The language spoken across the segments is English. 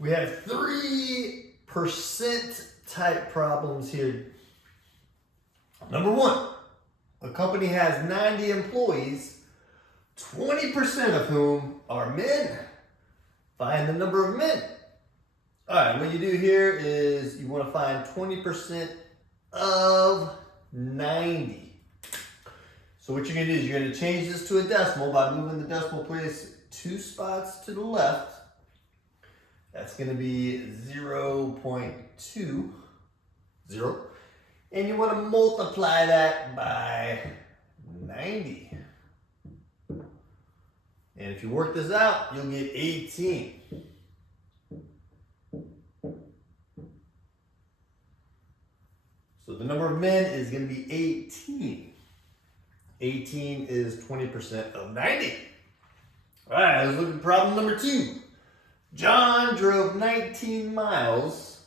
We have 3% type problems here. Number one, a company has 90 employees, 20% of whom are men. Find the number of men. All right, what you do here is you want to find 20% of 90. So what you're going to do is you're going to change this to a decimal by moving the decimal place 2 spots to the left. That's going to be 0.20. And you want to multiply that by 90. And if you work this out, you'll get 18. So the number of men is going to be 18. 18 is 20% of 90. All right, let's look at problem number 2. John drove 19 miles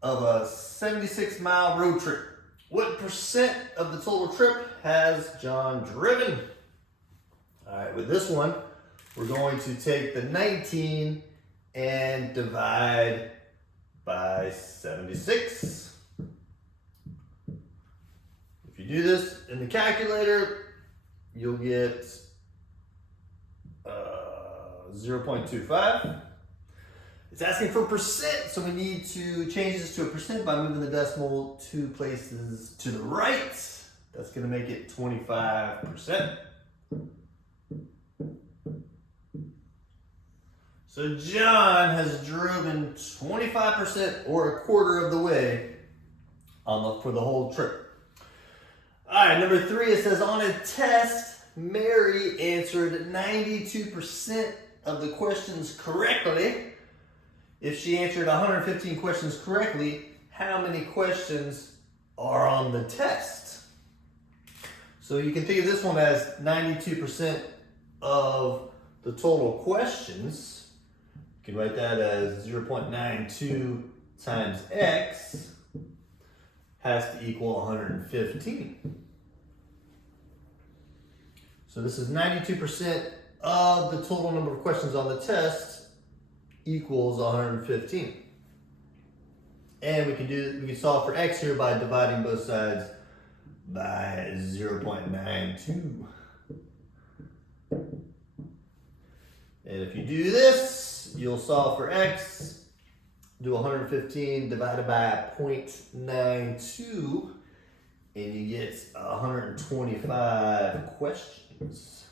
of a 76-mile road trip. What percent of the total trip has John driven? All right, with this one, we're going to take the 19 and divide by 76. If you do this in the calculator, you'll get 0.25. It's asking for percent, so we need to change this to a percent by moving the decimal 2 places to the right. That's going to make it 25%. So John has driven 25% or a quarter of the way for the whole trip. All right, number 3, it says on a test, Mary answered 92% of the questions correctly. If she answered 115 questions correctly, how many questions are on the test? So you can think of this one as 92% of the total questions. You can write that as 0.92 times x has to equal 115. So this is 92% of the total number of questions on the test equals 115. And we can solve for x here by dividing both sides by 0.92. And if you do this, you'll solve for x, do 115 divided by 0.92, and you get 125 questions.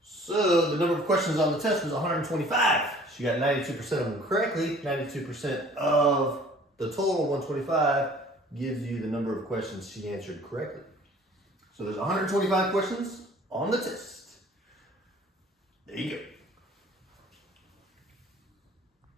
So the number of questions on the test was 125. She got 92% of them correctly. 92% of the total 125 gives you the number of questions she answered correctly. So there's 125 questions on the test. There you go.